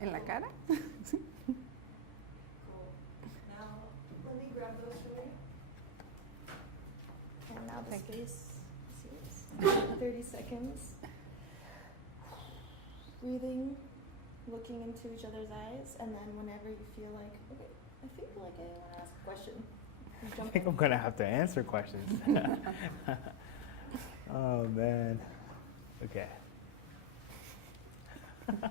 ¿En la cara? Cool. Now, let me grab those for you. And now the space. 30 seconds. Breathing, looking into each other's eyes, and then whenever you feel like, okay, I feel like I want to ask a question. I think I'm going to have to answer questions. Oh, man. Okay. Okay.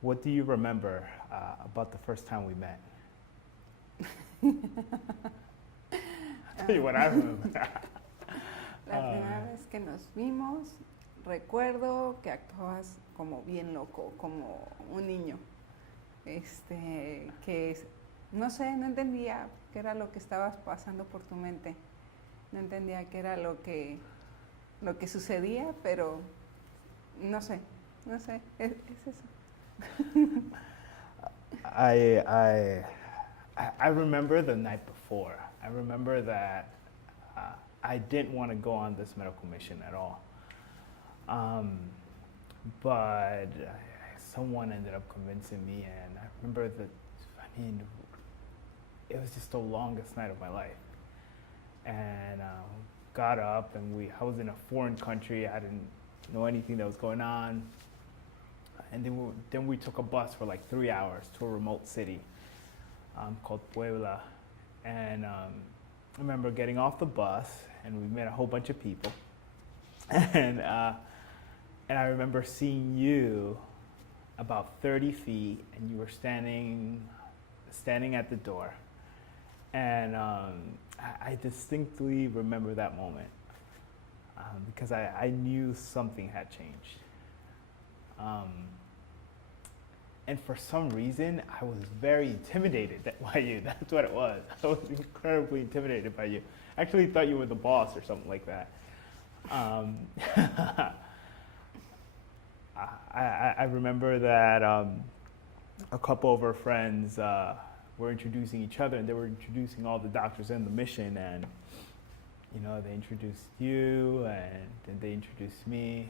What do you remember about the first time we met? I'll tell you what I remember. La primera vez que nos vimos, recuerdo que actuabas como bien loco, como un niño. Que no sé, no entendía qué era lo que estabas pasando por tu mente. No entendía qué era lo que sucedía, pero no sé, es eso. I remember the night before. I remember that I didn't want to go on this medical mission at all. But someone ended up convincing me, and I remember that, it was just the longest night of my life. And got up, and I was in a foreign country. I didn't know anything that was going on. And then we took a bus for like 3 hours to a remote city called Puebla. And I remember getting off the bus, and we met a whole bunch of people. And I remember seeing you about 30 feet, and you were standing at the door. And I distinctly remember that moment because I knew something had changed. And for some reason, I was very intimidated by you. That's what it was. I was incredibly intimidated by you. I actually thought you were the boss or something like that. I remember that a couple of our friends were introducing each other, and they were introducing all the doctors in the mission, and they introduced you, and then they introduced me,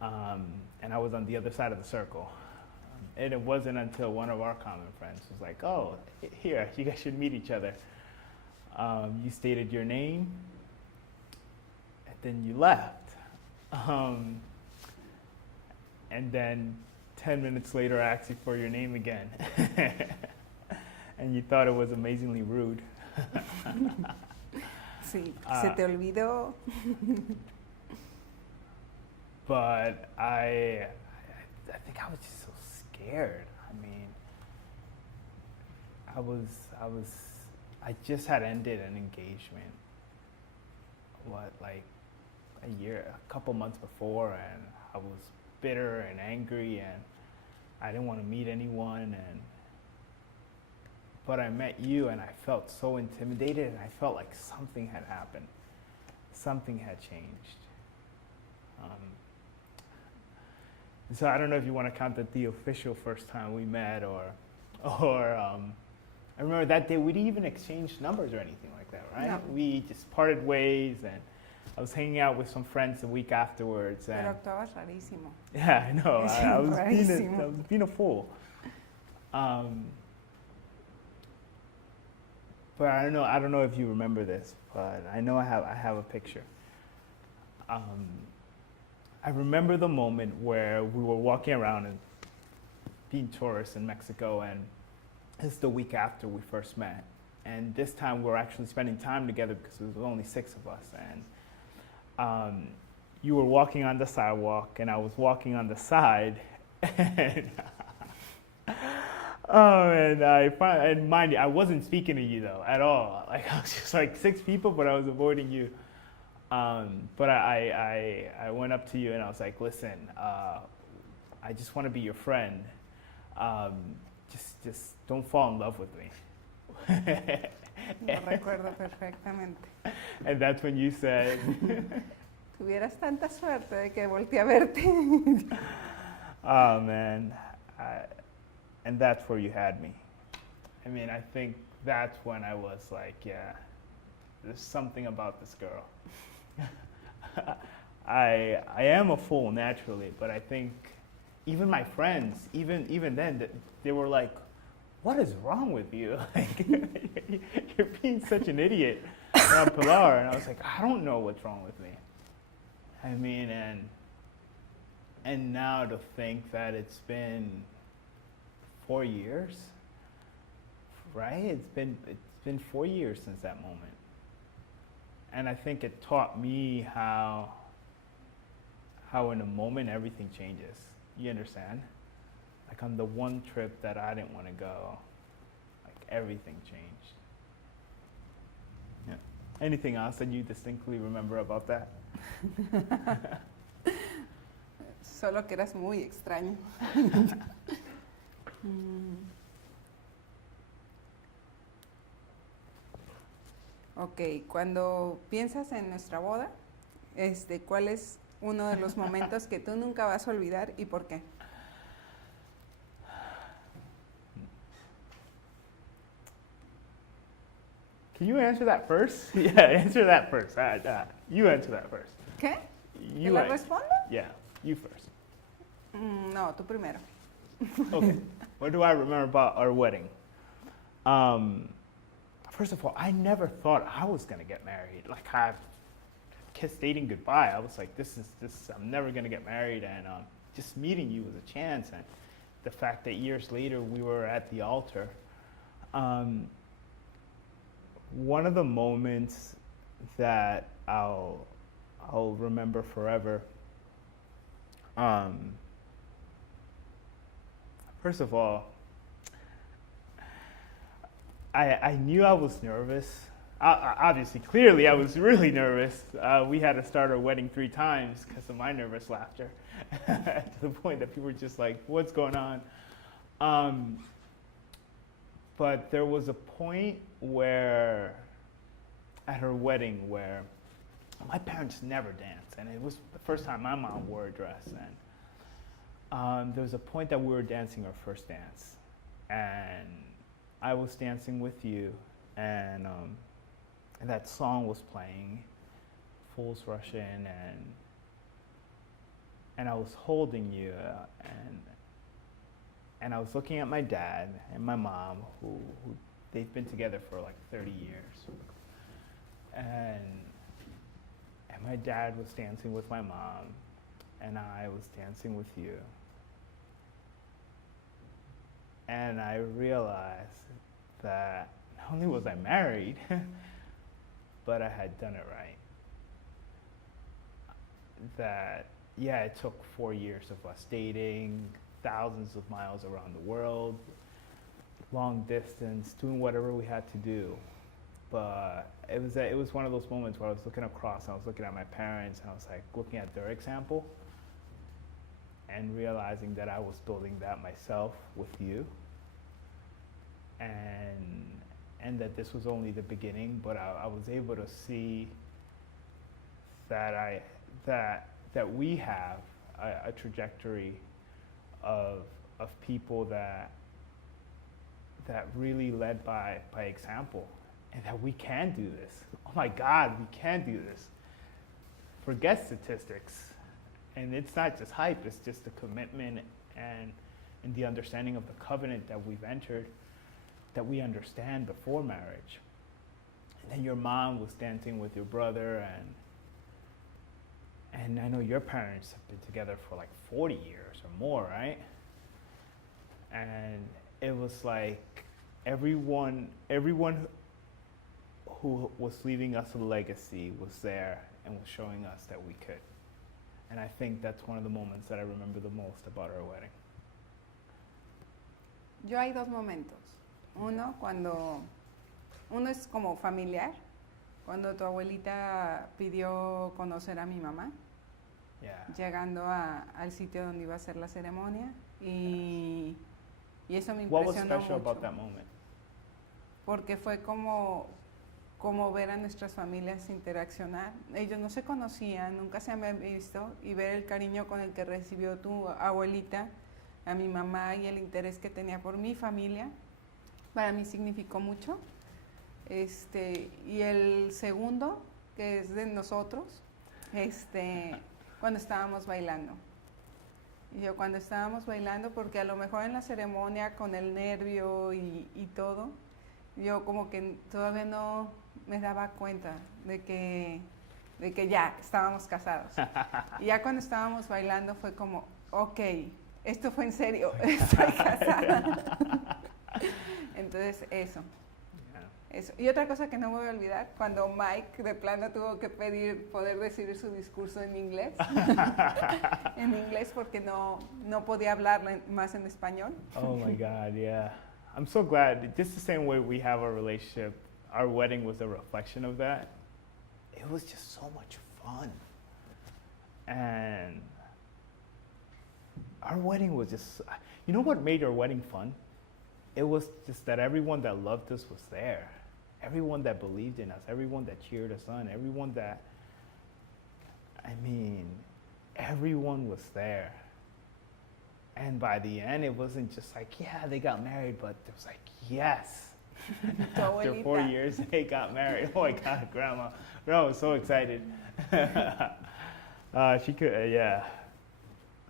and I was on the other side of the circle. And it wasn't until one of our common friends was like, "Oh, here, you guys should meet each other." You stated your name, and then you left. And then 10 minutes later, I asked you for your name again. And you thought it was amazingly rude. Sí, se te olvidó. But I think I was just so scared. I just had ended an engagement, like a couple months before, and I was bitter and angry, and I didn't want to meet anyone, but I met you, and I felt so intimidated, and I felt like something had happened. Something had changed. So I don't know if you want to count that the official first time we met, or I remember that day we didn't even exchange numbers or anything like that, right? No. We just parted ways, and I was hanging out with some friends a week afterwards. And Pero actuabas rarísimo. yeah, I know. I was being a fool. But I don't know if you remember this, but I know I have a picture. I remember the moment where we were walking around and being tourists in Mexico, and it's the week after we first met. And this time we were actually spending time together because there was only 6 of us. And you were walking on the sidewalk, and I was walking on the side. And And mind you, I wasn't speaking to you though at all. Like I was just like 6 people, but I was avoiding you. But I went up to you and I was like, listen, I just want to be your friend. Just don't fall in love with me. Lo recuerdo perfectamente. And that's when you said, Tuvieras tanta suerte de que volteé a verte. oh man, and that's where you had me. I mean, I think that's when I was like, yeah, there's something about this girl. I am a fool naturally, but I think even my friends, even then, they were like, what is wrong with you? Like, you're being such an idiot around Pilar. And I was like, I don't know what's wrong with me. I mean, and now to think that it's been 4 years, right? It's been 4 years since that moment. And I think it taught me how in a moment everything changes. You understand? Like on the one trip that I didn't want to go, like everything changed. Yeah. Anything else that you distinctly remember about that? Solo que eras muy extraño. Ok, cuando piensas en nuestra boda, ¿cuál es uno de los momentos que tú nunca vas a olvidar y por qué? Can you answer that first? Yeah, answer that first. You answer that first. ¿Qué? ¿Te You la an- respondo? Yeah, you first. No, tú primero. Okay. What do I remember about our wedding? First of all, I never thought I was gonna get married. Like I kissed dating goodbye. I was like, this. I'm never gonna get married, and just meeting you was a chance. And the fact that years later we were at the altar. One of the moments that I'll remember forever. First of all, I knew I was nervous. Obviously, clearly, I was really nervous. We had to start our wedding 3 times because of my nervous laughter, to the point that people were just like, "What's going on?" But there was a point where, at her wedding, where my parents never danced, and it was the first time my mom wore a dress. And there was a point that we were dancing our first dance, and I was dancing with you, and that song was playing, Fools Rush In, and I was holding you, and I was looking at my dad and my mom, who they've been together for like 30 years, and my dad was dancing with my mom, and I was dancing with you. And I realized that not only was I married, but I had done it right. That, yeah, it took 4 years of us dating, thousands of miles around the world, long distance, doing whatever we had to do. But it was one of those moments where I was looking across, and I was looking at my parents, and I was like looking at their example, and realizing that I was building that myself with you, and that this was only the beginning. But I was able to see that that we have a trajectory of people that really led by example, and that we can do this. Oh my God, we can do this. Forget statistics. And it's not just hype, it's just the commitment and the understanding of the covenant that we've entered, that we understand before marriage. And then your mom was dancing with your brother, and I know your parents have been together for like 40 years or more, right? And it was like everyone who was leaving us a legacy was there and was showing us that we could. And I think that's one of the moments that I remember the most about our wedding. Yo hay dos momentos. Uno es como familiar, cuando tu abuelita pidió conocer a mi mamá, Yeah. llegando al sitio donde iba a ser la ceremonia, y eso me What was impresionó special mucho, about that moment? porque fue como ver a nuestras familias interaccionar. Ellos no se conocían, nunca se habían visto, y ver el cariño con el que recibió tu abuelita a mi mamá y el interés que tenía por mi familia, para mí significó mucho. Y el segundo, que es de nosotros, cuando estábamos bailando. Y yo cuando estábamos bailando, porque a lo mejor en la ceremonia con el nervio y todo, yo como que todavía no me daba cuenta de que ya estábamos casados. Y ya cuando estábamos bailando fue como, ok, esto fue en serio, estoy casada. Entonces eso. Y otra cosa que no me voy a olvidar, cuando Mike de plano tuvo que pedir poder decir su discurso en inglés, porque no podía hablar más en español. Oh my God, yeah. I'm so glad. Just the same way we have our relationship, our wedding was a reflection of that. It was just so much fun. And our wedding was just, you know what made our wedding fun? It was just that everyone that loved us was there. Everyone that believed in us, everyone that cheered us on, everyone everyone was there. And by the end, it wasn't just like, yeah, they got married, but it was like, yes. After 4 years, they got married. Oh my God, Grandma was so excited. She could, yeah.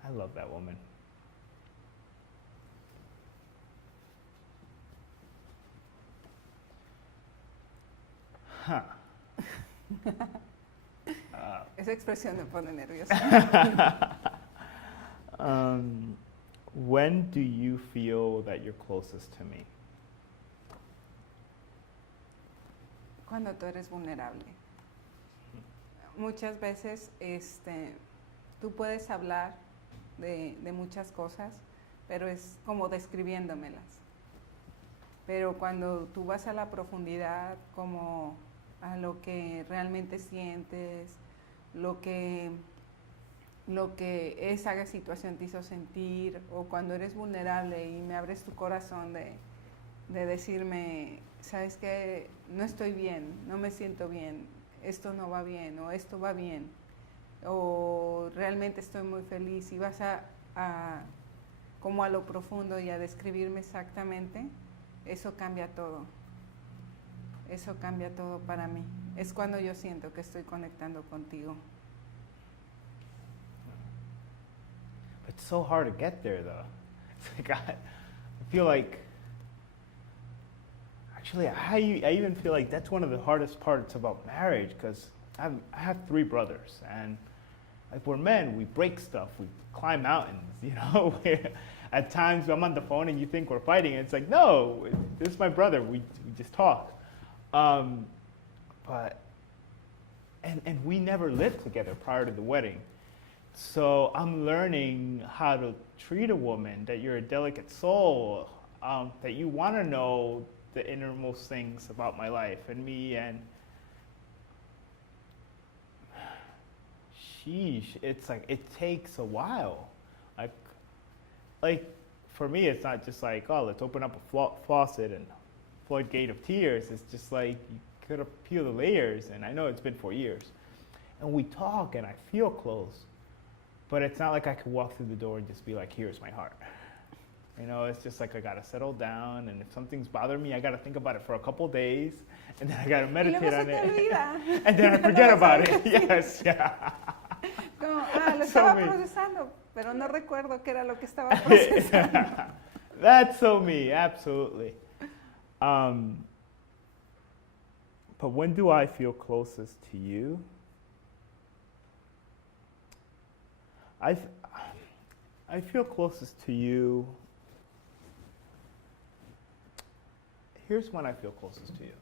I love that woman. Huh. Esa expresión me pone nerviosa. When do you feel that you're closest to me? Cuando tú eres vulnerable. Muchas veces tú puedes hablar de muchas cosas, pero es como describiéndomelas. Pero cuando tú vas a la profundidad, como a lo que realmente sientes, lo que esa situación te hizo sentir, o cuando eres vulnerable y me abres tu corazón de decirme, sabes que no estoy bien, no me siento bien, esto no va bien, o esto va bien, o realmente estoy muy feliz, y vas como a lo profundo y a describirme exactamente, eso cambia todo. Eso cambia todo para mí. Es cuando yo siento que estoy conectando contigo. It's so hard to get there, though. It's like I feel like, actually, I even feel like that's one of the hardest parts about marriage, because I have 3 brothers, and like we're men, we break stuff, we climb mountains, you know. At times I'm on the phone and you think we're fighting, and it's like, no, this is my brother, we just talk. But we never lived together prior to the wedding. So I'm learning how to treat a woman, that you're a delicate soul, that you want to know the innermost things about my life and me, and sheesh, it's like, it takes a while. Like for me, it's not just like, oh, let's open up a faucet and floodgate of tears. It's just like, you gotta peel the layers, and I know it's been 4 years. And we talk, and I feel close, but it's not like I could walk through the door and just be like, here's my heart. You know, it's just like I gotta settle down, and if something's bothering me, I gotta think about it for a couple days, and then I gotta meditate on it, and then I forget about it. Yes, yeah. Como, lo estaba procesando, pero no recuerdo qué era lo que estaba procesando. That's so me, absolutely. But when do I feel closest to you? I feel closest to you. Here's when I feel closest to you.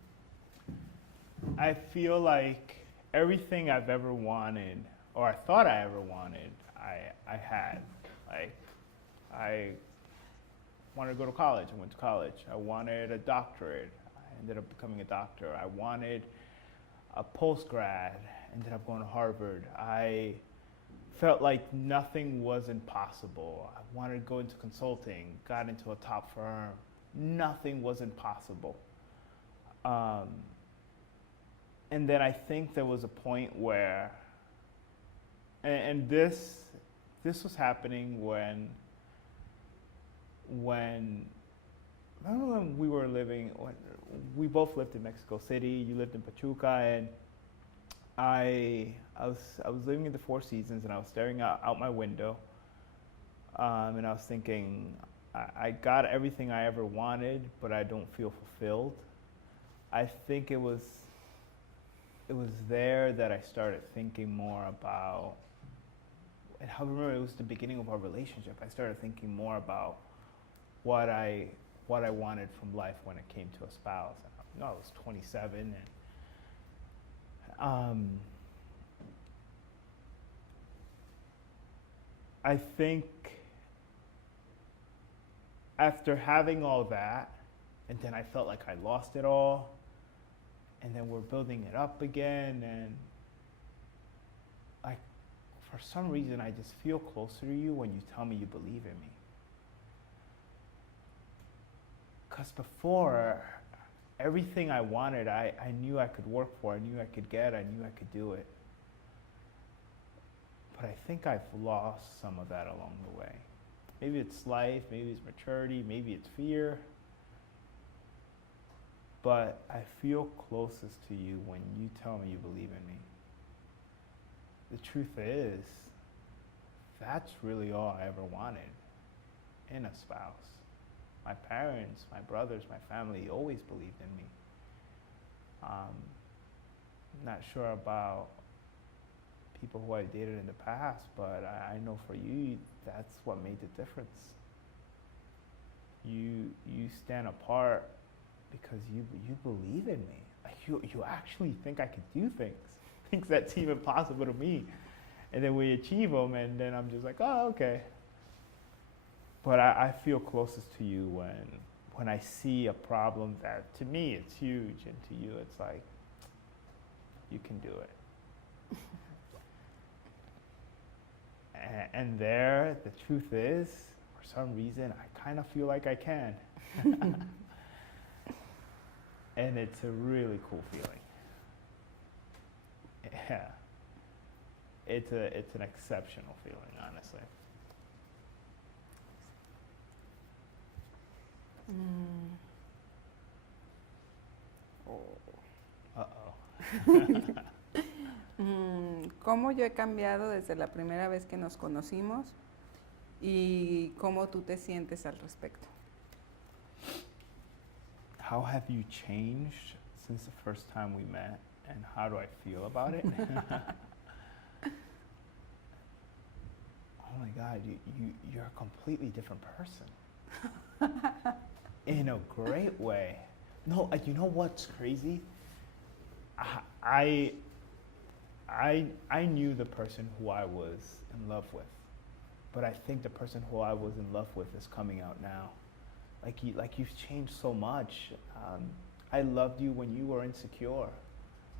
I feel like everything I've ever wanted, or I thought I ever wanted, I had. Like, wanted to go to college. I went to college. I wanted a doctorate. I ended up becoming a doctor. I wanted a postgrad. Ended up going to Harvard. I felt like nothing was impossible. I wanted to go into consulting. Got into a top firm. Nothing was impossible. And then I think there was a point where, and this was happening when remember when we were living, when we both lived in Mexico City, you lived in Pachuca, and I was living in the Four Seasons, and I was staring out my window, and I was thinking, I got everything I ever wanted, but I don't feel fulfilled. I think it was there that I started thinking more about, and I remember it was the beginning of our relationship. I started thinking more about what I wanted from life when it came to a spouse. I was 27, and I think after having all that, and then I felt like I lost it all, and then we're building it up again, and like for some reason I just feel closer to you when you tell me you believe in me. Because before, everything I wanted, I knew I could work for, I knew I could get, I knew I could do it. But I think I've lost some of that along the way. Maybe it's life, maybe it's maturity, maybe it's fear. But I feel closest to you when you tell me you believe in me. The truth is, that's really all I ever wanted in a spouse. My parents, my brothers, my family always believed in me. Not sure about people who I dated in the past, but I know for you, that's what made the difference. You stand apart because you believe in me. Like you actually think I could do things that seem impossible to me. And then we achieve them, and then I'm just like, oh, okay. But I feel closest to you when I see a problem that to me it's huge, and to you it's like, you can do it. And there, the truth is, for some reason, I kind of feel like I can. And it's a really cool feeling. Yeah. It's an exceptional feeling, honestly. Uh-oh. ¿Cómo yo he cambiado desde la primera vez que nos conocimos y cómo tú te sientes al respecto? How have you changed since the first time we met, and how do I feel about it? Oh my God, you're a completely different person. In a great way. No, you know what's crazy? I knew the person who I was in love with, but I think the person who I was in love with is coming out now. Like you've changed so much. I loved you when you were insecure,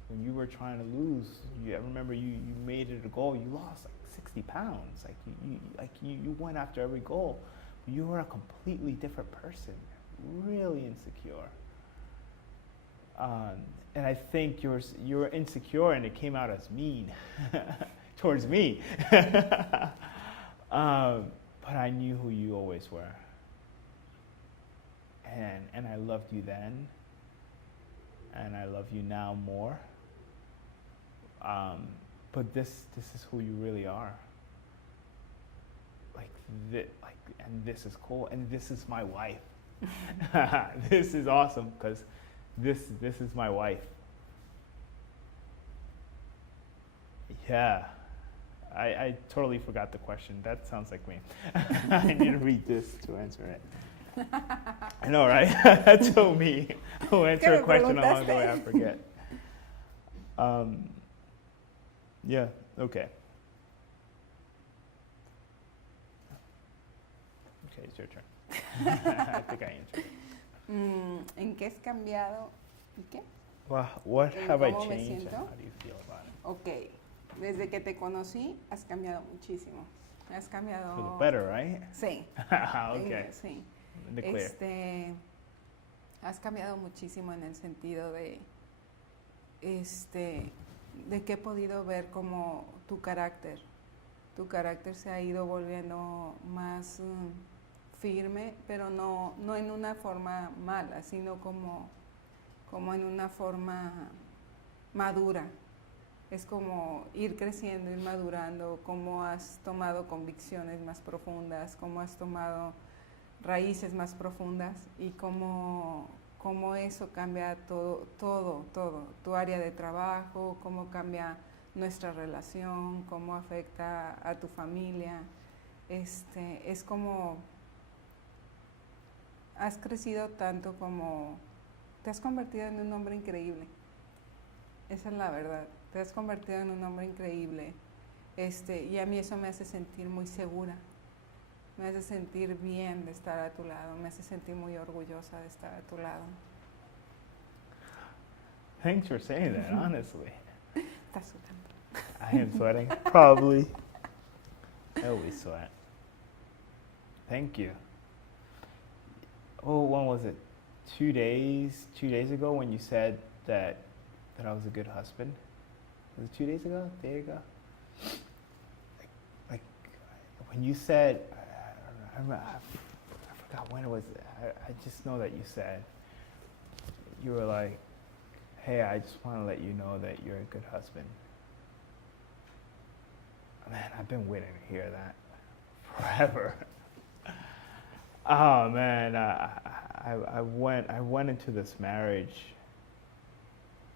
when you were trying to lose. I remember you made it a goal. You lost like 60 pounds. You went after every goal. You were a completely different person, really insecure. And I think you were insecure, and it came out as mean towards me. But I knew who you always were. And I loved you then, and I love you now more. But this is who you really are. And this is cool, and this is my wife. This is awesome because this is my wife. Yeah, I totally forgot the question. That sounds like me. I need to read this to answer it. I know, right? That's so me. I'll answer a question along the way, I forget. Yeah, okay. Okay, it's your turn. I think I answered it. ¿En qué has cambiado? ¿Y qué? Well, what ¿En have I cómo me changed and siento? how do you feel about it? Ok, desde que te conocí has cambiado muchísimo. Has cambiado... For the better, right? Sí. Okay. Sí. In the clear. Has cambiado muchísimo en el sentido de que he podido ver como tu carácter. Tu carácter se ha ido volviendo más firme, pero no en una forma mala, sino como en una forma madura. Es como ir creciendo, ir madurando, cómo has tomado convicciones más profundas, cómo has tomado raíces más profundas y cómo eso cambia todo, tu área de trabajo, cómo cambia nuestra relación, cómo afecta a tu familia. Es como has crecido tanto, como te has convertido en un hombre increíble. Esa es la verdad. Te has convertido en un hombre increíble. Y a mí eso me hace sentir muy segura. Me hace sentir bien de estar a tu lado. Me hace sentir muy orgullosa de estar a tu lado. Thanks for saying that, honestly. Estás sudando. I am sweating. Probably. I always sweat. Thank you. Oh, when was it? 2 days ago when you said that I was a good husband? Was it 2 days ago? A day ago? Like when you said, I forgot when it was. I just know that you said, you were like, hey, I just want to let you know that you're a good husband. Man, I've been waiting to hear that forever. Oh man, I went into this marriage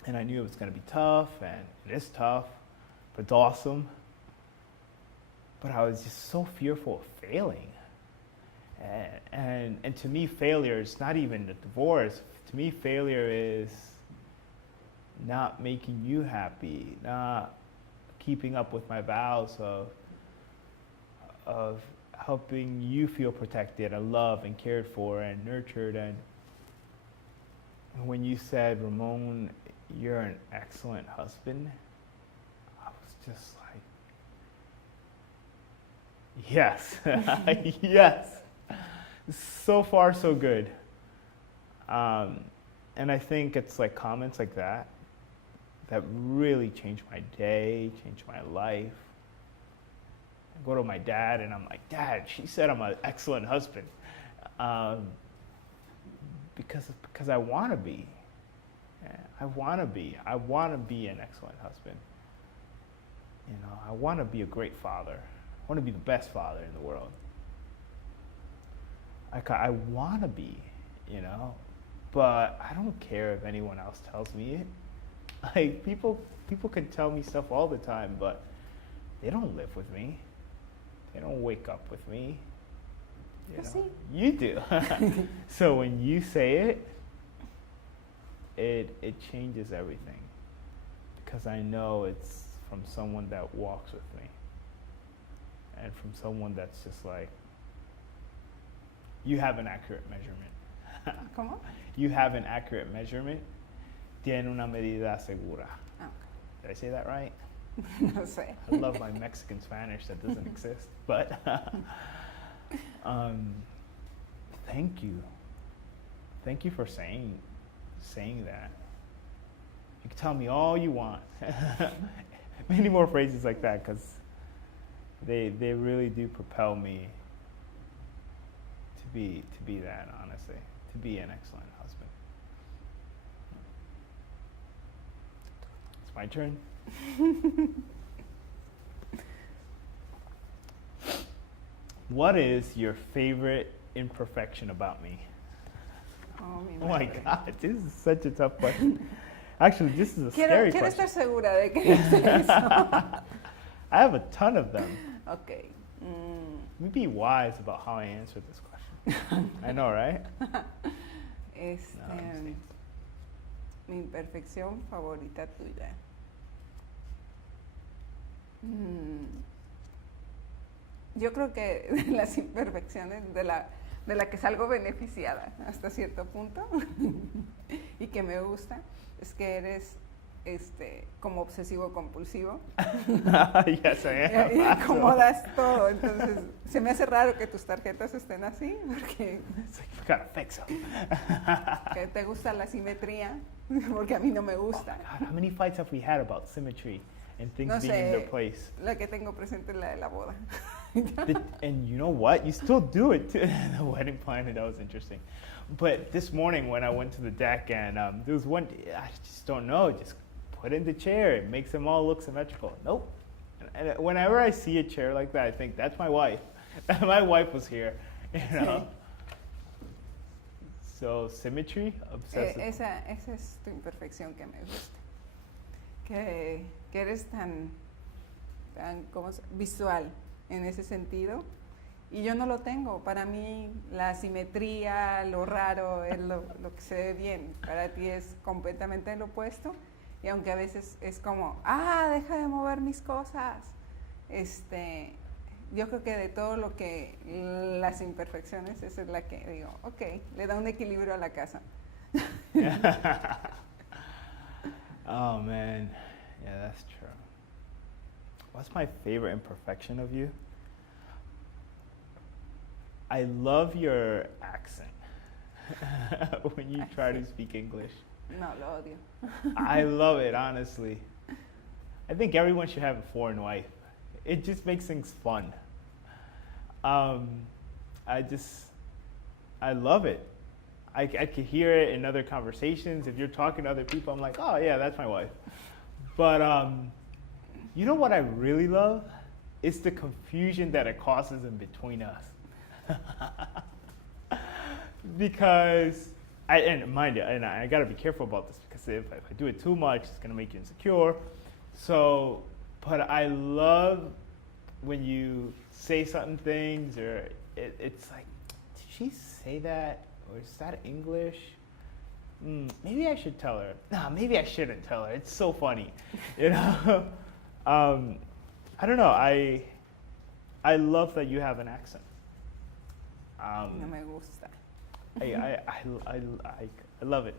and I knew it was going to be tough, and it is tough, but it's awesome. But I was just so fearful of failing. And to me, failure is not even a divorce. To me, failure is not making you happy, not keeping up with my vows of helping you feel protected and loved and cared for and nurtured. And when you said, Ramon, you're an excellent husband, I was just like, yes, yes. So far, so good. And I think it's like comments like that really changed my day, changed my life. I go to my dad and I'm like, Dad, she said I'm an excellent husband. Because I want to be. I want to be an excellent husband. You know, I want to be a great father. I want to be the best father in the world. I want to be, you know, but I don't care if anyone else tells me it. Like people can tell me stuff all the time, but they don't live with me. They don't wake up with me. You know? See? You do. So when you say it changes everything, because I know it's from someone that walks with me, and from someone that's just like, you have an accurate measurement. ¿Cómo? You have an accurate measurement. Tiene una medida segura. Ah, Did I say that right? no sé. I love my Mexican Spanish that doesn't exist. But thank you. Thank you for saying that. You can tell me all you want. Many more phrases like that, because they really do propel me to be that, honestly, to be an excellent husband. It's my turn. What is your favorite imperfection about me? Oh, mi Oh my madre. God, this is such a tough question. Actually, this is a scary Quiero question. estar segura de que no es eso. I have a ton of them. Ok. Let me be wise about how I answer this question. I know, right? No, I'm just kidding. Mi imperfección favorita tuya. yo creo que de las imperfecciones de la que salgo beneficiada hasta cierto punto y que me gusta es que eres como obsesivo compulsivo. Yes, I am. Y acomodas todo, entonces se me hace raro que tus tarjetas estén así porque It's like, you gotta fix them. que te gusta la simetría, porque a mí no me gusta. God, how many fights have we had about symmetry and things No being in their sé, place? la que tengo presente es la de la boda. And you know what? You still do it too. The wedding planner, that was interesting. But this morning when I went to the deck and there was one, I just don't know, just put in the chair. It makes them all look symmetrical. Nope. And whenever I see a chair like that, I think, that's my wife. My wife was here, you know. So symmetry, obsessive. Esa es tu imperfección que me gusta. Que eres tan visual en ese sentido. Y yo no lo tengo. Para mí la simetría, lo raro, es lo que se ve bien. Para ti es completamente lo opuesto. Y aunque a veces es como, deja de mover mis cosas. Yo creo que de todo lo que, las imperfecciones, esa es la que digo, ok, le da un equilibrio a la casa. Oh man, yeah, that's true. What's my favorite imperfection of you? I love your accent when you try to speak English. No, lo odio. I love it, honestly. I think everyone should have a foreign wife. It just makes things fun. I love it. I could hear it in other conversations. If you're talking to other people, I'm like, oh yeah, that's my wife. But you know what I really love? It's the confusion that it causes in between us. Because, and mind you, and I gotta be careful about this because if I do it too much, it's gonna make you insecure. So, but I love when you say certain things, or it's like, did she say that? Or is that English? Maybe I should tell her. Nah, maybe I shouldn't tell her. It's so funny, you know. I don't know. I love that you have an accent. No me gusta. I love it.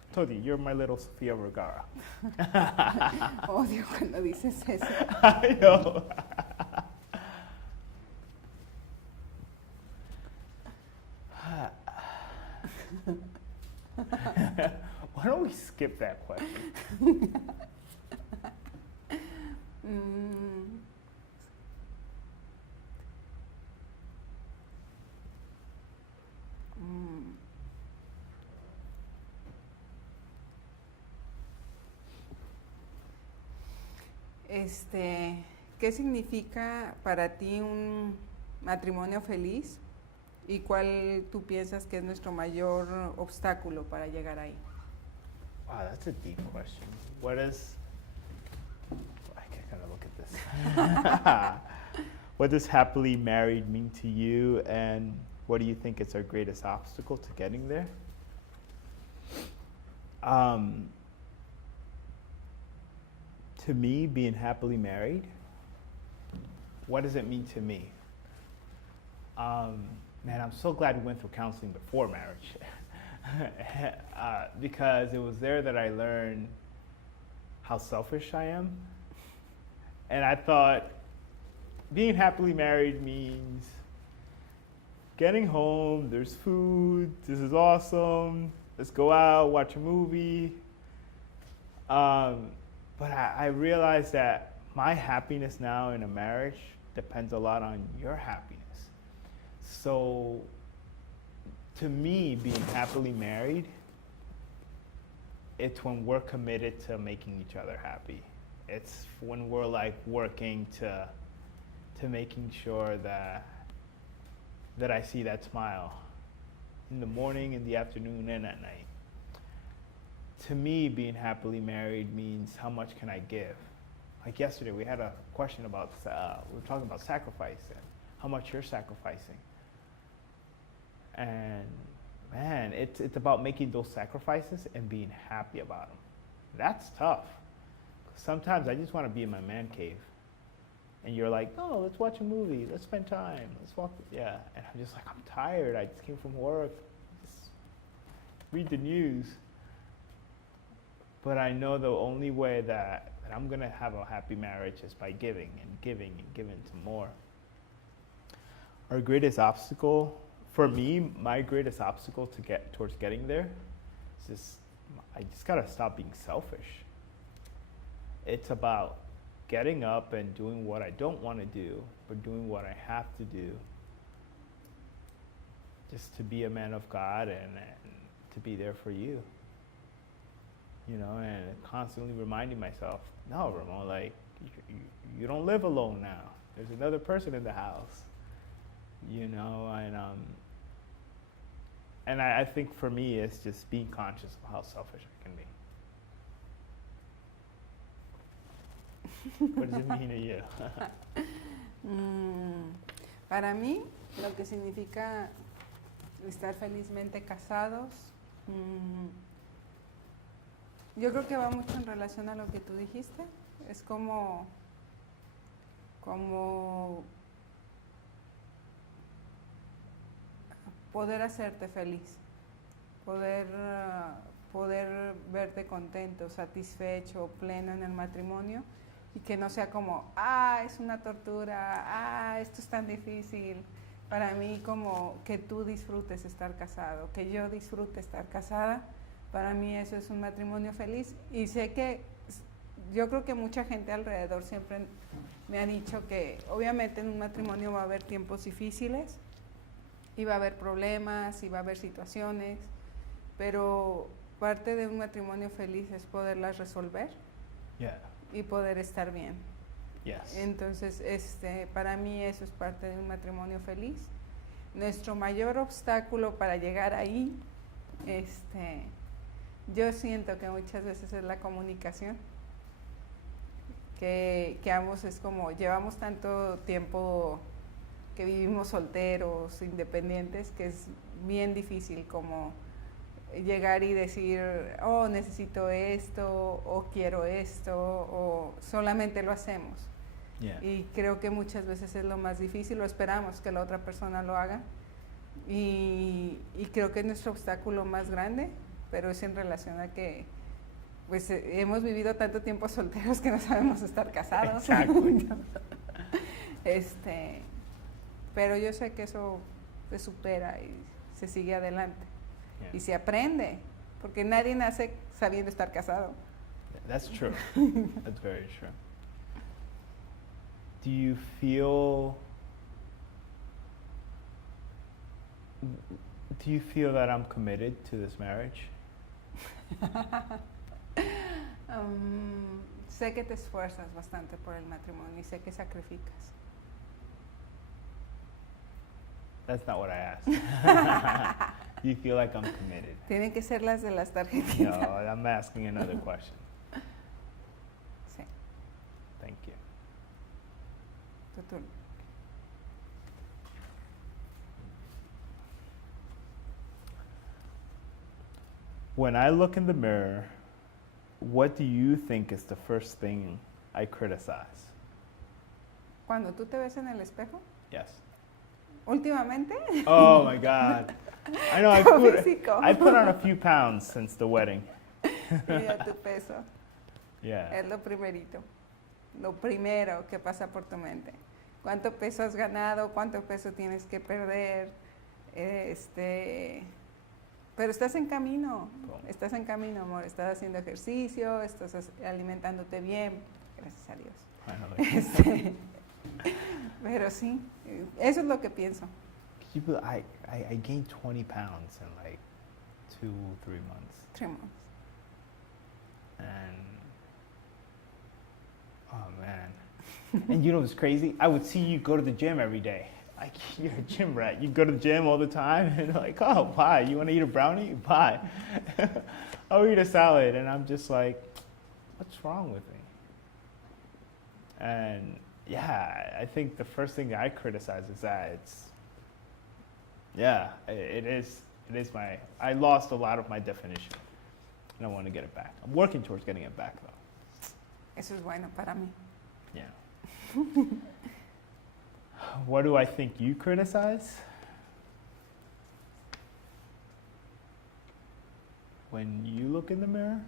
I told you, you're my little Sofia Vergara. Odio cuando dices eso. I know. Why don't we skip that question? ¿Qué significa para ti un matrimonio feliz? ¿Y cuál tú piensas que es nuestro mayor obstáculo para llegar ahí? Wow, that's a deep question. What is... I gotta look at this. What does happily married mean to you, and what do you think is our greatest obstacle to getting there? To me, being happily married, what does it mean to me? Man, I'm so glad we went through counseling before marriage. Because it was there that I learned how selfish I am. And I thought being happily married means getting home, there's food, this is awesome, let's go out, watch a movie. But I realized that my happiness now in a marriage depends a lot on your happiness. So to me, being happily married, it's when we're committed to making each other happy. It's when we're like working to making sure that I see that smile in the morning, in the afternoon, and at night. To me, being happily married means how much can I give? Like yesterday, we had a question about, we were talking about sacrifice and how much you're sacrificing. And man, it's about making those sacrifices and being happy about them. That's tough. Sometimes I just want to be in my man cave And you're like, no, let's watch a movie. Let's spend time. Let's walk. Yeah. And I'm just like, I'm tired. I just came from work. Just read the news. But I know the only way that I'm going to have a happy marriage is by giving and giving and giving to more. Our greatest obstacle, for me, my greatest obstacle to get towards getting there is just, I just got to stop being selfish. It's about getting up and doing what I don't want to do, but doing what I have to do just to be a man of God and to be there for you. You know, and constantly reminding myself, no, Ramon, like, you don't live alone now. There's another person in the house, you know, and I think for me, it's just being conscious of how selfish I can be. What does it mean to you? Para mí, lo que significa estar felizmente casados, yo creo que va mucho en relación a lo que tú dijiste. Es como poder hacerte feliz, poder verte contento, satisfecho, pleno en el matrimonio y que no sea como, es una tortura, esto es tan difícil. Para mí, como que tú disfrutes estar casado, que yo disfrute estar casada. Para mí eso es un matrimonio feliz y sé que yo creo que mucha gente alrededor siempre me ha dicho que obviamente en un matrimonio va a haber tiempos difíciles y va a haber problemas y va a haber situaciones, pero parte de un matrimonio feliz es poderlas resolver y poder estar bien. Yes. Entonces, para mí eso es parte de un matrimonio feliz. Nuestro mayor obstáculo para llegar ahí, yo siento que muchas veces es la comunicación, que ambos es como, llevamos tanto tiempo que vivimos solteros, independientes, que es bien difícil como llegar y decir, necesito esto, o quiero esto, o solamente lo hacemos. Yeah. Y creo que muchas veces es lo más difícil, o esperamos que la otra persona lo haga, y creo que es nuestro obstáculo más grande, pero es en relación a que pues hemos vivido tanto tiempo solteros que no sabemos estar casados. Exacto. Pero yo sé que eso se supera y se sigue adelante. Yeah. Y se aprende, porque nadie nace sabiendo estar casado. That's true. That's very true. Do you feel that I'm committed to this marriage? Sé que te esfuerzas bastante por el matrimonio y sé que sacrificas. That's not what I asked. You feel like I'm committed? Tienen que ser las de las tarjetitas. No, I'm asking another question. Sí. Thank you. Tu turno. When I look in the mirror, what do you think is the first thing I criticize? Cuando tú te ves en el espejo, Yes. últimamente, Oh my God. I know tu físico. I put on a few pounds since the wedding. Mira tu peso. Yeah. Es lo primerito. Lo primero que pasa por tu mente. ¿Cuánto peso has ganado? ¿Cuánto peso tienes que perder? Pero estás en camino. Estás en camino, amor. Estás haciendo ejercicio, estás alimentándote bien. Gracias a Dios. Finally. Pero sí, eso es lo que pienso. I gained 20 pounds in like 2-3 months. 3 months. And oh man. And you know what's crazy? I would see you go to the gym every day. Like, you're a gym rat. You go to the gym all the time and like, oh, bye. You want to eat a brownie? Bye. I'll eat a salad. And I'm just like, what's wrong with me? And yeah, I think the first thing that I criticize is that it is I lost a lot of my definition. And I want to get it back. I'm working towards getting it back though. Eso es bueno para mí. Yeah. What do I think you criticize? When you look in the mirror?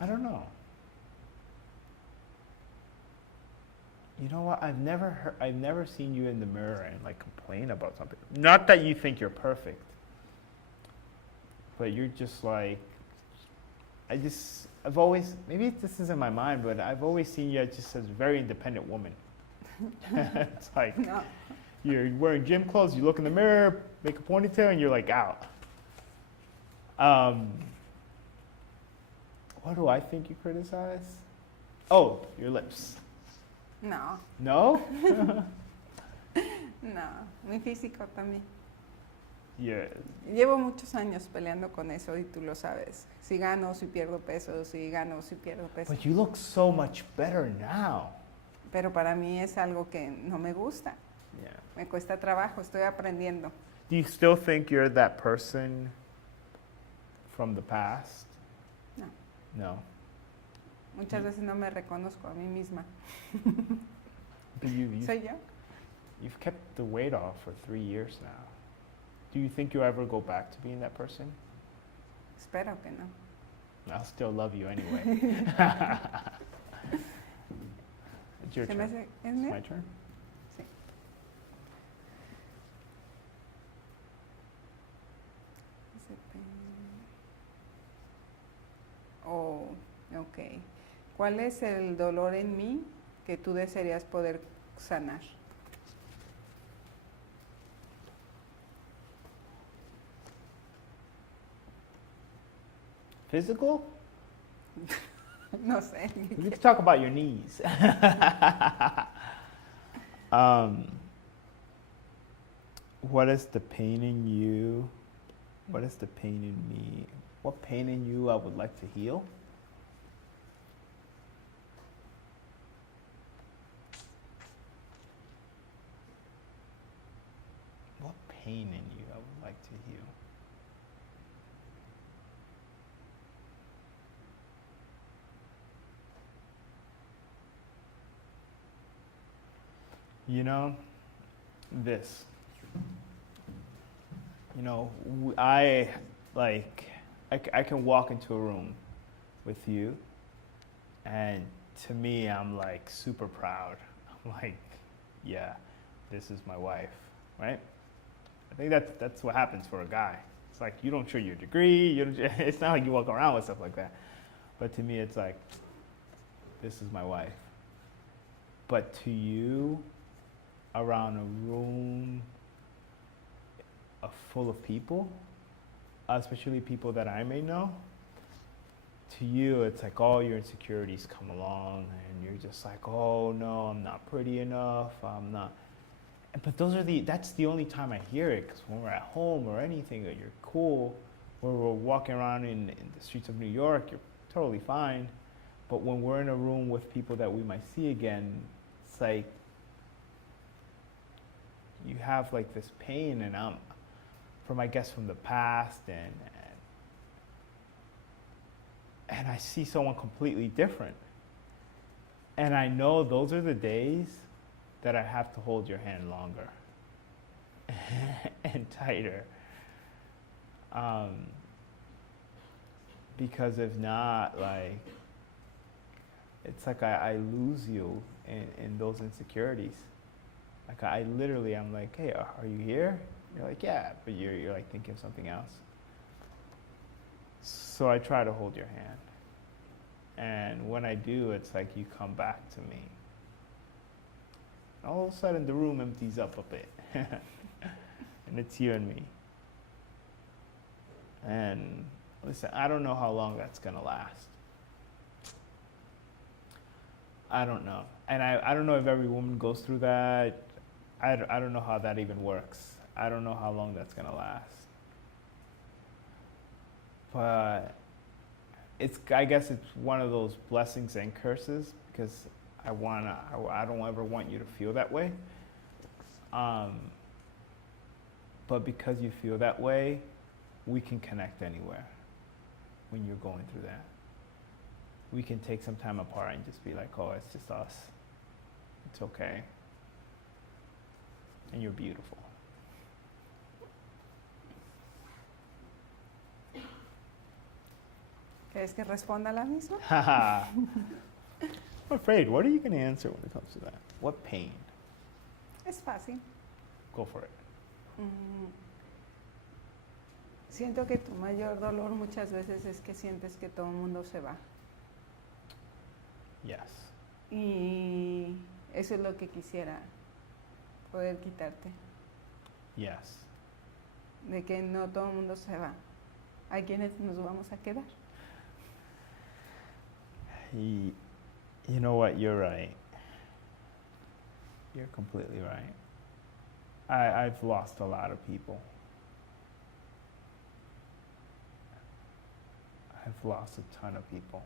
I don't know. You know what? I've never seen you in the mirror and like complain about something. Not that you think you're perfect, but you're just like, I've always, maybe this is in my mind, but I've always seen you just as a very independent woman. It's like, No. you're wearing gym clothes, you look in the mirror, make a ponytail, and you're like out. What do I think you criticize? Oh, your lips. No, No? no, mi físico también. Yeah. Llevo muchos años peleando con eso y tú lo sabes. Si gano, si pierdo peso, si gano, si pierdo peso. But you look so much better now. Pero para mí es algo que no me gusta. Yeah. Me cuesta trabajo, estoy aprendiendo. Do you still think you're that person from the past? No. No. Muchas veces no me reconozco a mí misma. But ¿Soy yo? you've kept the weight off for 3 years now. Do you think you'll ever go back to being that person? Espero que no. I'll still love you anyway. It's your ¿Se me turn. hace, ¿es It's mío? my turn? Sí. Ese oh, ok. ¿Cuál es el dolor en mí que tú desearías poder sanar? Physical? No sé. We can talk about your knees. What is the pain in you? What is the pain in me? What pain in you I would like to heal? What pain in you I would like to heal? You know, this. You know, I can walk into a room with you, and to me, I'm like super proud. I'm like, yeah, this is my wife, right? I think that's what happens for a guy. It's like you don't show your degree. It's not like you walk around with stuff like that. But to me, it's like, this is my wife. But to you, around a room full of people, especially people that I may know, to you, it's like all your insecurities come along and you're just like, oh no, I'm not pretty enough, I'm not. But that's the only time I hear it, because when we're at home or anything, or you're cool, or we're walking around in the streets of New York, you're totally fine. But when we're in a room with people that we might see again, it's like, you have like this pain, and from I guess from the past, and I see someone completely different, and I know those are the days that I have to hold your hand longer and tighter, because if not, like, it's like I lose you in those insecurities. Like I literally, I'm like, hey, are you here? You're like, yeah, but you're like thinking of something else. So I try to hold your hand. And when I do, it's like you come back to me. All of a sudden the room empties up a bit. And it's you and me. And listen, I don't know how long that's gonna last. I don't know. And I don't know if every woman goes through that. I don't know how that even works. I don't know how long that's going to last. But I guess it's one of those blessings and curses, because I don't ever want you to feel that way. But because you feel that way, we can connect anywhere. when you're going through that. We can take some time apart and just be like, oh, it's just us. It's okay. And you're beautiful. ¿Quieres que responda la misma? I'm afraid. What are you going to answer when it comes to that? What pain? Es fácil. Go for it. Siento que tu mayor dolor muchas veces es que sientes que todo el mundo se va. Yes. Y eso es lo que quisiera poder quitarte. Yes. De que no todo el mundo se va. Hay quienes nos vamos a quedar. You know what? You're right. You're completely right. I've lost a lot of people. I've lost a ton of people.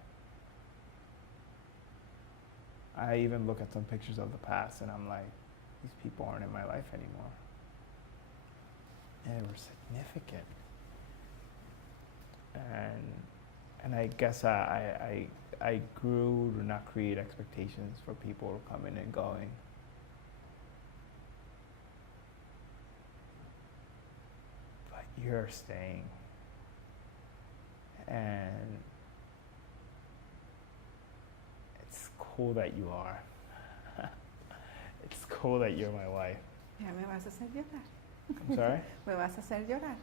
I even look at some pictures of the past and I'm like, these people aren't in my life anymore. And they were significant. And I guess I grew to not create expectations for people coming and going. But you're staying. And it's cool that you are. It's cool that you're my wife. Ya me vas a hacer llorar. I'm sorry? Me vas a hacer llorar.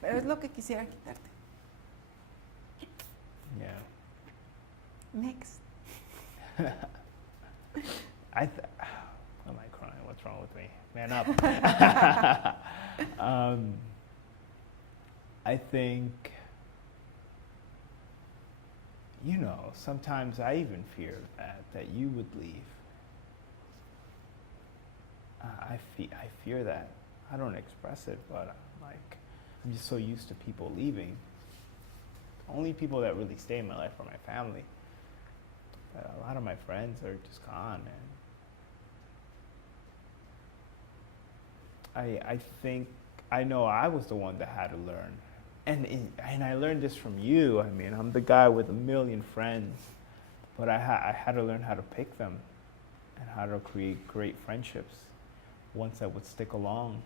Pero es lo que quisiera quitarte. Yeah. Next. Am I crying? What's wrong with me? Man up. I think, you know, sometimes I even fear that you would leave. I fear that. I don't express it, but I'm just so used to people leaving. The only people that really stay in my life are my family. But a lot of my friends are just gone, and I think I know I was the one that had to learn, and I learned this from you. I mean, I'm the guy with a million friends, but I had to learn how to pick them, and how to create great friendships, ones that would stick along.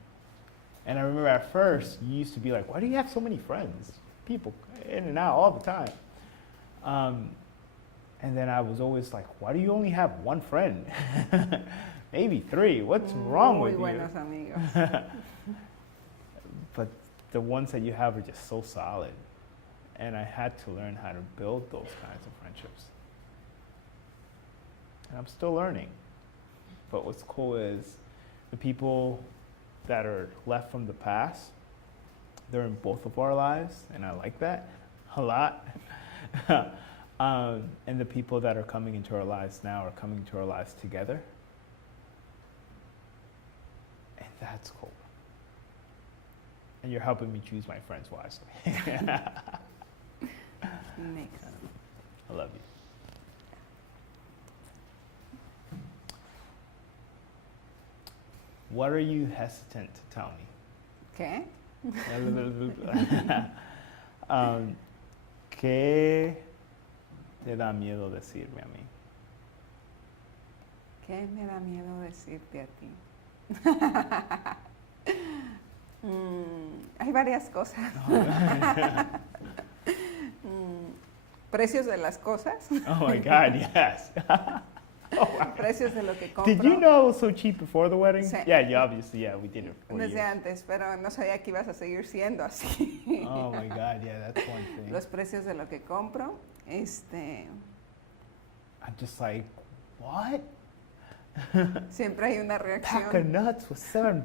And I remember at first you used to be like, "Why do you have so many friends? People in and out all the time." And then I was always like, why do you only have one friend? Maybe three. What's wrong with Muy you? buenos amigos. But the ones that you have are just so solid. And I had to learn how to build those kinds of friendships. And I'm still learning. But what's cool is the people that are left from the past, they're in both of our lives, and I like that a lot. And the people that are coming into our lives now are coming into our lives together. And that's cool. And you're helping me choose my friends wisely. Next. I love you. What are you hesitant to tell me? ¿Qué? ¿Qué te da miedo decirme a mí? ¿Qué me da miedo decirte a ti? Hay varias cosas. Precios de las cosas. Oh my God, yes. Oh, wow. Precios de lo que compro. Did you know it was so cheap before the wedding? Sí. Yeah, you obviously, yeah, we did it for Desde years. antes, pero no sabía que ibas a seguir siendo así. Oh my God, yeah, that's one thing. Los precios de lo que compro, I'm just like, what? siempre hay una Pack of reacción. nuts was $7?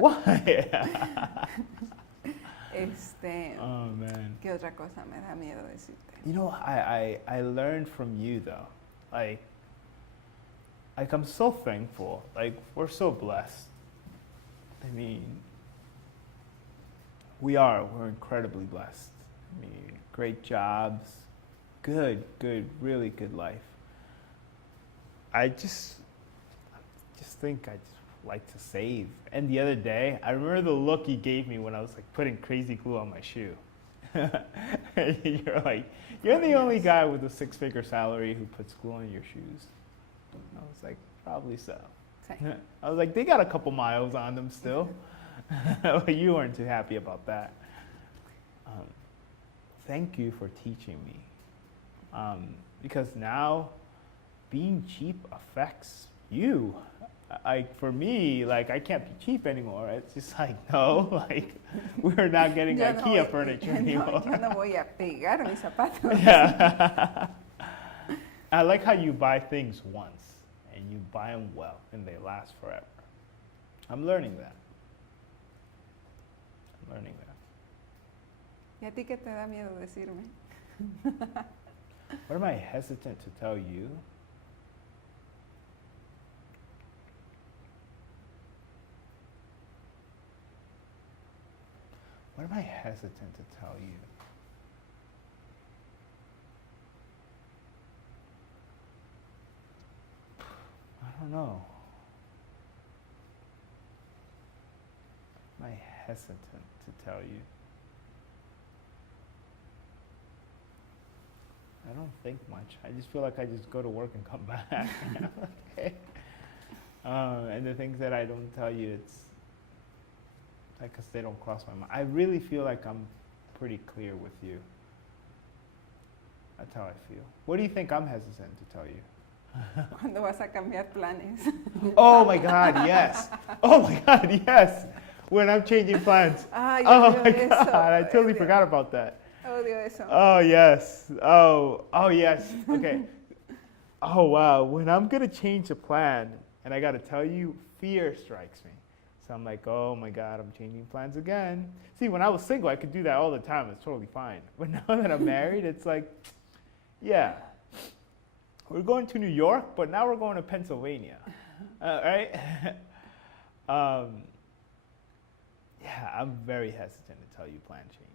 What? Oh man. ¿Qué otra cosa me da miedo decirte? You know, I learned from you though. Like I'm so thankful. Like we're so blessed. I mean, we're incredibly blessed. I mean, great jobs, good, really good life. I just think I just like to save. And the other day, I remember the look he gave me when I was like putting crazy glue on my shoe. You're like, you're the only guy with a 6-figure salary who puts glue on your shoes. I was like, probably so. Sí. I was like, they got a couple miles on them still. But you weren't too happy about that. Thank you for teaching me. Because now being cheap affects you. Like for me, like I can't be cheap anymore. It's just like, no, like we're not getting Yo IKEA furniture anymore. Yo no voy a pegar mis zapatos. Yeah. I like how you buy things once and you buy them well and they last forever. I'm learning that. ¿Y a ti qué te da miedo decirme? What am I hesitant to tell you? What am I hesitant to tell you? I don't know. Am I hesitant to tell you? I don't think much. I just feel like I just go to work and come back. Okay. And the things that I don't tell you, it's like because they don't cross my mind. I really feel like I'm pretty clear with you. That's how I feel. What do you think I'm hesitant to tell you? ¿Cuándo vas a cambiar planes? Oh my God, yes. Oh my God, yes. When I'm changing plans. Ay, Oh odio my eso. God, I totally Odio- forgot about that. Odio eso. Oh yes. Oh yes. Okay. Oh wow. When I'm gonna change a plan and I gotta tell you, fear strikes me. So I'm like, oh my God, I'm changing plans again. See, when I was single, I could do that all the time. It's totally fine. But now that I'm married, it's like, yeah, we're going to New York, but now we're going to Pennsylvania, right? Yeah, I'm very hesitant to tell you plan changes.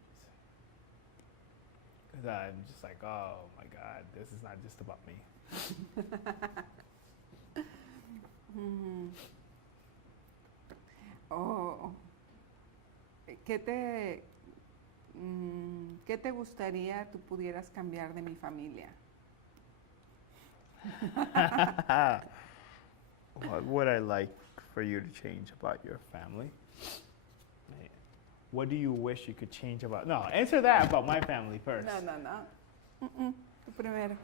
Because I'm just like, oh my God, this is not just about me. Mm. Oh, ¿qué te gustaría tú pudieras cambiar de mi familia? What would I like for you to change about your family? What do you wish you could change about? No, answer that about my family first. No. Tú primero.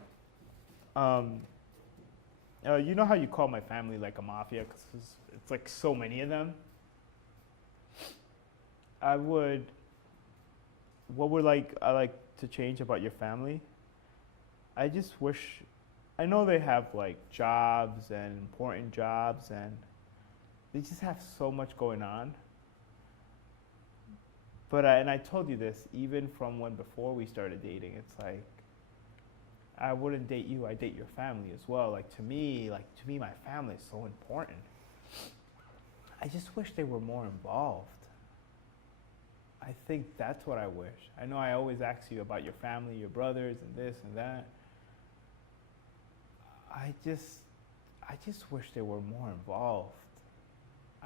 You know how you call my family like a mafia? Because it's like so many of them. What would I like to change about your family? I just wish, I know they have like jobs and important jobs and they just have so much going on. But and I told you this even from when before we started dating. It's like I wouldn't date you. I date your family as well. Like to me, my family is so important. I just wish they were more involved. I think that's what I wish. I know I always ask you about your family, your brothers, and this and that. I just wish they were more involved.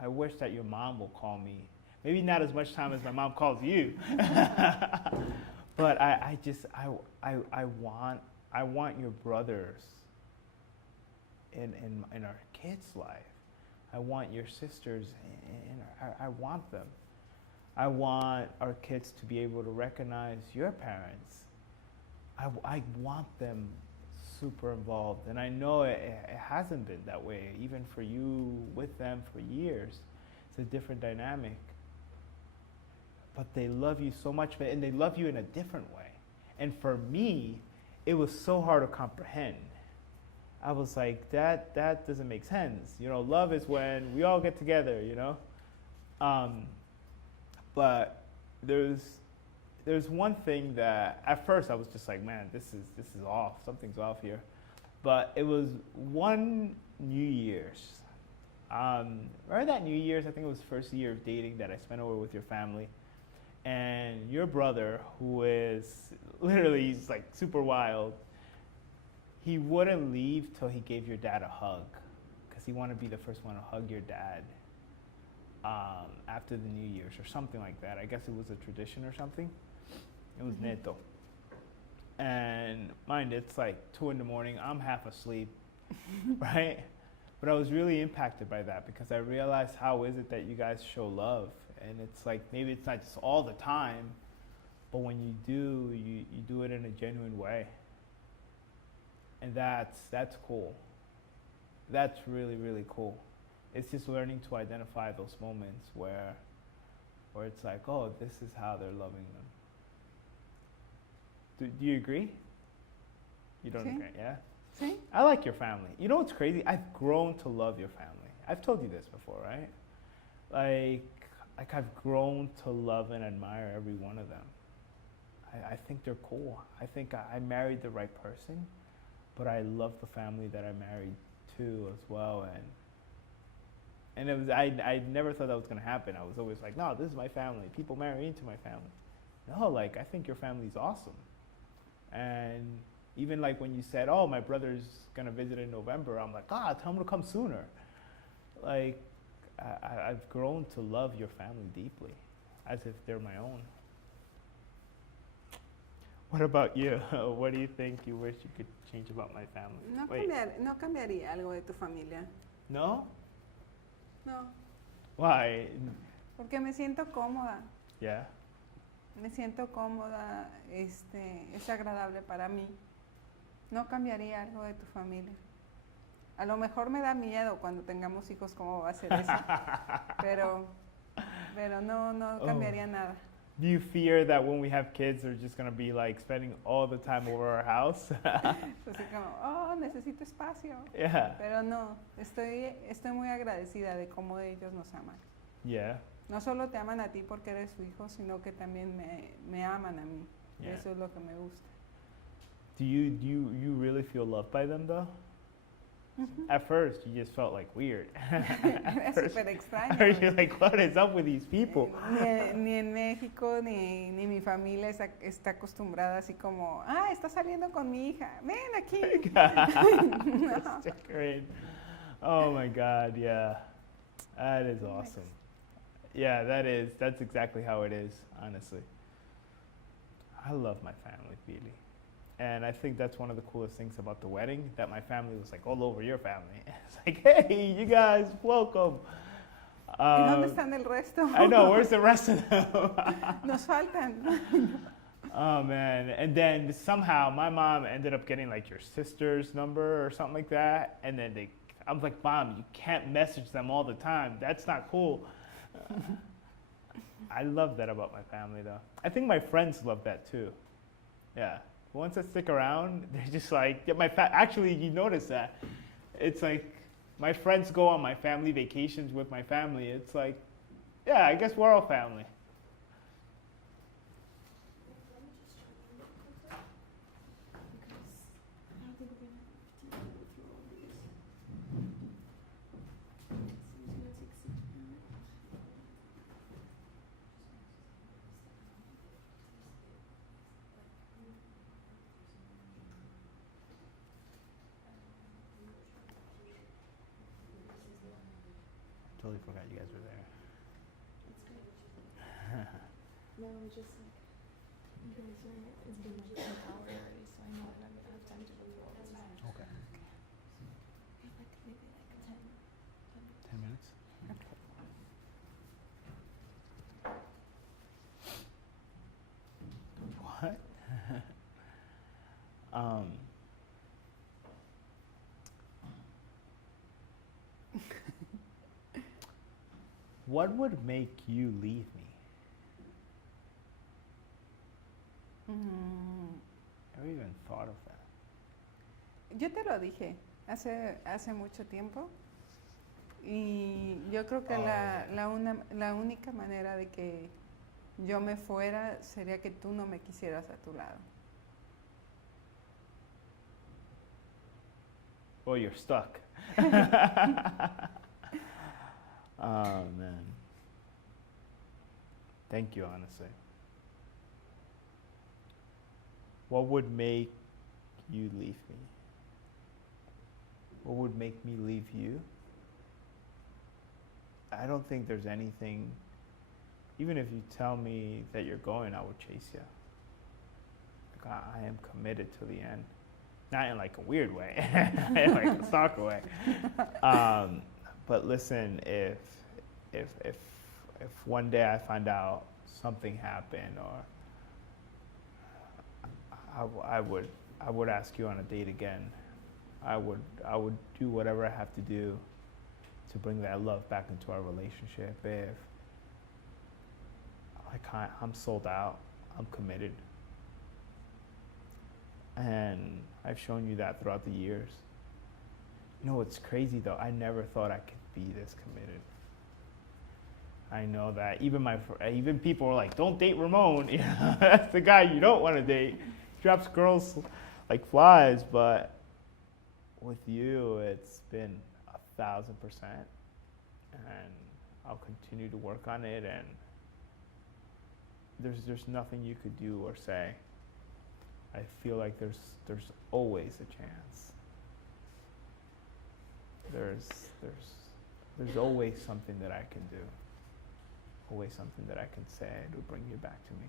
I wish that your mom will call me. Maybe not as much time as my mom calls you. But I want your brothers in our kids' life. I want your sisters I want them. I want our kids to be able to recognize your parents. I want them super involved. And I know it hasn't been that way, even for you with them for years. It's a different dynamic. But they love you so much, and they love you in a different way. And for me, it was so hard to comprehend. I was like, that doesn't make sense. You know, love is when we all get together, you know? But there's one thing that at first I was just like, man, this is off. Something's off here. But it was one New Year's. Remember that New Year's? I think it was the first year of dating that I spent over with your family. And your brother, who is literally he's like super wild, he wouldn't leave till he gave your dad a hug, because he wanted to be the first one to hug your dad after the New Year's or something like that. I guess it was a tradition or something. It was Neto. And mind, it's like 2 in the morning. I'm half asleep, right? But I was really impacted by that because I realized how is it that you guys show love. And it's like, maybe it's not just all the time, but when you do, you do it in a genuine way. And that's cool. That's really, really cool. It's just learning to identify those moments where it's like, oh, this is how they're loving them. Do you agree? You don't Sí. agree, yeah? Sí. I like your family. You know what's crazy? I've grown to love your family. I've told you this before, right? Like I've grown to love and admire every one of them. I think they're cool. I think I married the right person, but I love the family that I married to as well. And it was I never thought that was gonna happen. I was always like, no, this is my family. People marry into my family. No, like I think your family's awesome. And even like when you said, oh, my brother's gonna visit in November, I'm like, tell him to come sooner. Like I've grown to love your family deeply, as if they're my own. What about you? What do you think you wish you could change about my family? No cambiaría algo de tu familia. No? No, Why? porque me siento cómoda. Yeah. Me siento cómoda, es agradable para mí. No cambiaría algo de tu familia. A lo mejor me da miedo cuando tengamos hijos cómo va a ser eso. pero no cambiaría nada. Do you fear that when we have kids, they're just going to be like spending all the time over our house? Así como, necesito espacio. Yeah. Pero no, estoy muy agradecida de cómo ellos nos aman. Yeah. No solo te aman a ti porque eres su hijo, sino que también me aman a mí. Yeah. Eso es lo que me gusta. Do you really feel loved by them though? Ujú. At first, you just felt like weird. Era súper extraño. You're like, what is up with these people? Ni en México, ni mi familia está acostumbrada así como, está saliendo con mi hija, ven aquí. No. Stick her in. Oh my God, yeah. That is awesome. Yeah, that's exactly how it is, honestly. I love my family, Pili. And I think that's one of the coolest things about the wedding, that my family was like all over your family. It's like, hey, you guys, welcome. ¿Y dónde están el resto? I know, where's the rest of them? Nos faltan. Oh man, and then somehow my mom ended up getting like your sister's number or something like that. And then I'm like, Mom, you can't message them all the time. That's not cool. I love that about my family though. I think my friends love that too. Yeah. Once I stick around, they're just like, actually, you notice that. It's like, my friends go on my family vacations with my family. It's like, yeah, I guess we're all family. Let me just check real quick, because I don't think we're gonna have time to go through all these. So it's gonna take some time. Totally forgot you guys were there. It's good. No, it's just like, you guys are, it's been like an hour already, so I know I'm not gonna have time to go through all this. Okay. We have like maybe like 10 minutes. 10 minutes? What? What would make you leave me? Never even thought of that. Yo te lo dije hace mucho tiempo y yo creo que la única manera de que yo me fuera sería que tú no me quisieras a tu lado. Well, you're stuck. Oh, man. Thank you, honestly. What would make you leave me? What would make me leave you? I don't think there's anything. Even if you tell me that you're going, I would chase you. I am committed to the end. Not in like a weird way, in like a stalker way. But listen, if one day I find out something happened, or I would ask you on a date again. I would do whatever I have to do to bring that love back into our relationship. If I'm sold out, I'm committed. And I've shown you that throughout the years. You know what's crazy though? I never thought I could be this committed. I know that even people are like, don't date Ramon. You know, that's the guy you don't want to date. He drops girls like flies, but with you, it's been 1,000%. And I'll continue to work on it, and there's nothing you could do or say. I feel like there's always a chance. There's always something that I can do. Always something that I can say to bring you back to me.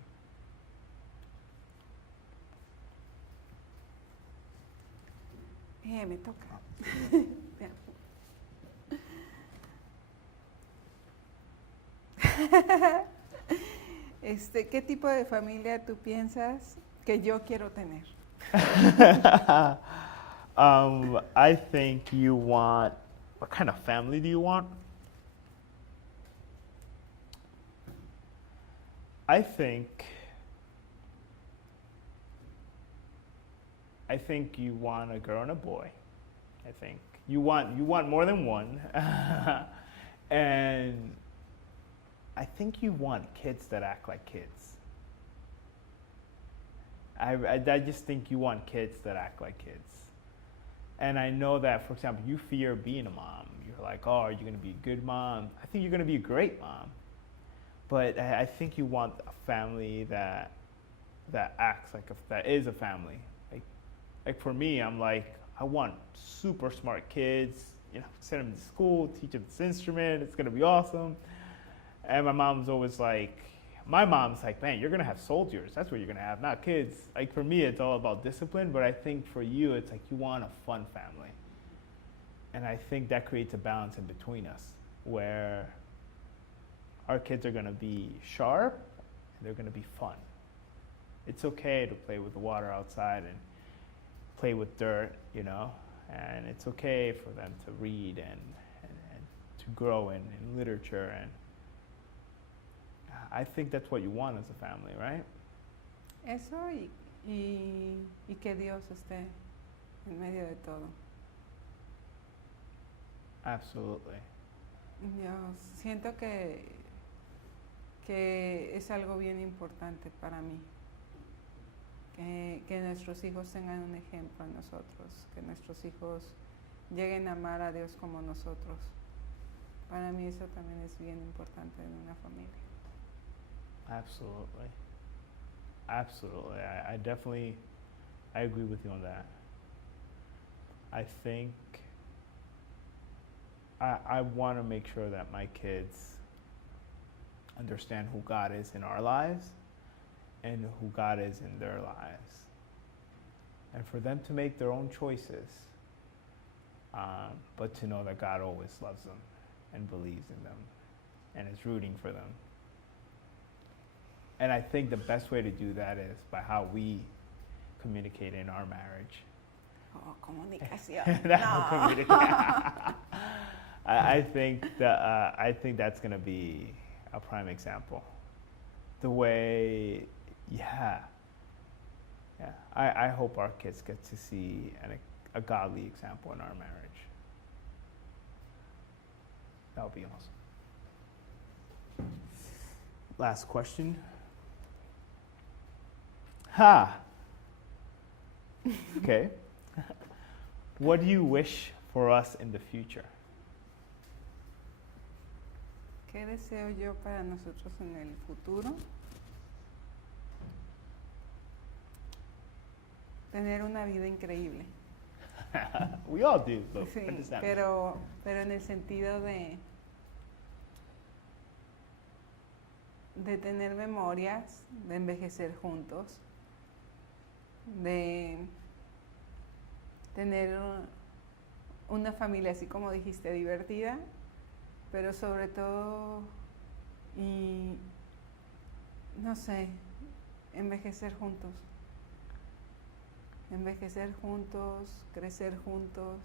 Me toca. ¿Qué tipo de familia tú piensas que yo quiero tener? I think you want. What kind of family do you want? I think you want a girl and a boy. I think you want more than one, and I think you want kids that act like kids. I just think you want kids that act like kids. And I know that, for example, you fear being a mom. You're like, oh, are you going to be a good mom? I think you're going to be a great mom. But I think you want a family that acts like that is a family. Like for me, I'm like, I want super smart kids. You know, send them to school, teach them this instrument. It's going to be awesome. And my mom's like, man, you're going to have soldiers. That's what you're going to have, not kids. Like for me, it's all about discipline. But I think for you, it's like you want a fun family. And I think that creates a balance in between us where our kids are going to be sharp and they're going to be fun. It's okay to play with the water outside and play with dirt, you know, and it's okay for them to read and to grow in literature. And I think that's what you want as a family, right? Eso y que Dios esté en medio de todo. Absolutely. Yo siento que es algo bien importante para mí. Que nuestros hijos tengan un ejemplo en nosotros, que nuestros hijos lleguen a amar a Dios como nosotros. Para mí eso también es bien importante en una familia. Absolutely. Absolutely. I definitely, I agree with you on that. I think I want to make sure that my kids understand who God is in our lives and who God is in their lives. And for them to make their own choices, but to know that God always loves them and believes in them and is rooting for them. And I think the best way to do that is by how we communicate in our marriage. Oh, comunicación. I think that's going to be a prime example. The way, I hope our kids get to see a godly example in our marriage. That would be awesome. Last question. Okay. What do you wish for us in the future? ¿Qué deseo yo para nosotros en el futuro? Tener una vida increíble. We all do, but Sí, what does that pero en el sentido de tener memorias, de envejecer juntos, de tener una familia, así como dijiste, divertida, pero sobre todo, y no sé, envejecer juntos, crecer juntos.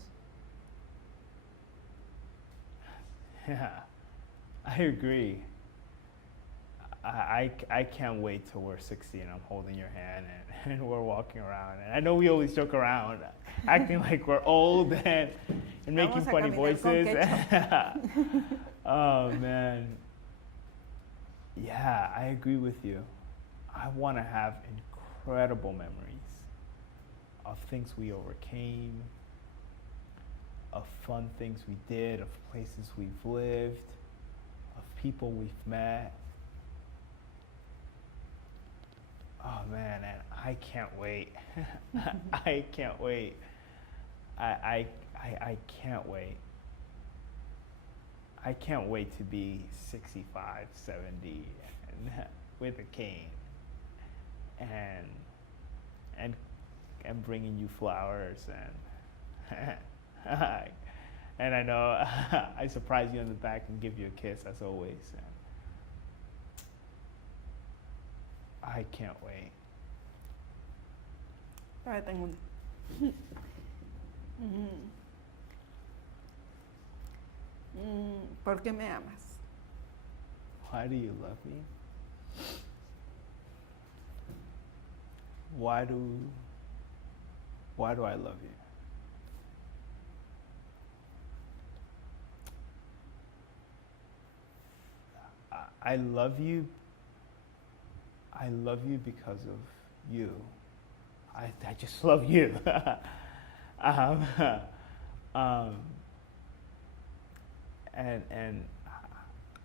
Yeah, I agree. I can't wait till we're 60 and I'm holding your hand and we're walking around. And I know we always joke around, acting like we're old and making Vamos a funny caminar con voices. ketchup. Oh, man. Yeah, I agree with you. I want to have incredible memories of things we overcame, of fun things we did, of places we've lived, of people we've met. Oh man, and I can't wait. I can't wait. I can't wait. I can't wait to be 65, 70 and with a cane and bringing you flowers and I know I surprise you in the back and give you a kiss as always. I can't wait. Ahora tengo una. ¿Por qué me amas? Why do you love me? Why do I love you? I love you. I love you because of you. I just love you. um, and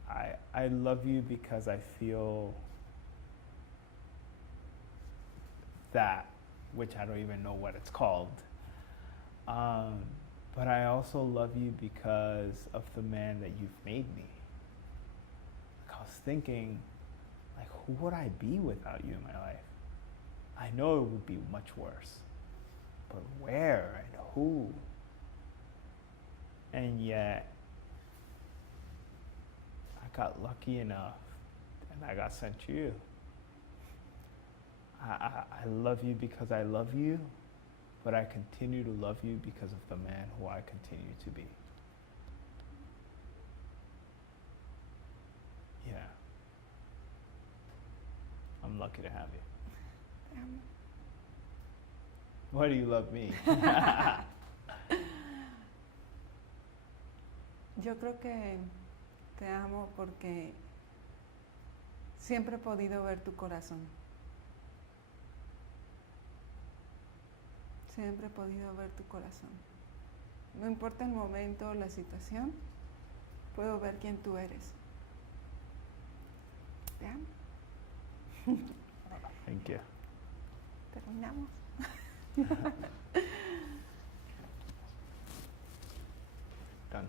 I love you because I feel that, which I don't even know what it's called. But I also love you because of the man that you've made me. Like I was thinking, like, who would I be without you in my life? I know it would be much worse, but where and who? And yet, I got lucky enough and I got sent you. I love you because I love you, but I continue to love you because of the man who I continue to be. Yeah. I'm lucky to have you. Why do you love me? Yo creo que te amo porque siempre he podido ver tu corazón. Siempre he podido ver tu corazón. No importa el momento o la situación, puedo ver quién tú eres. Te amo. Thank you. Terminamos. Done.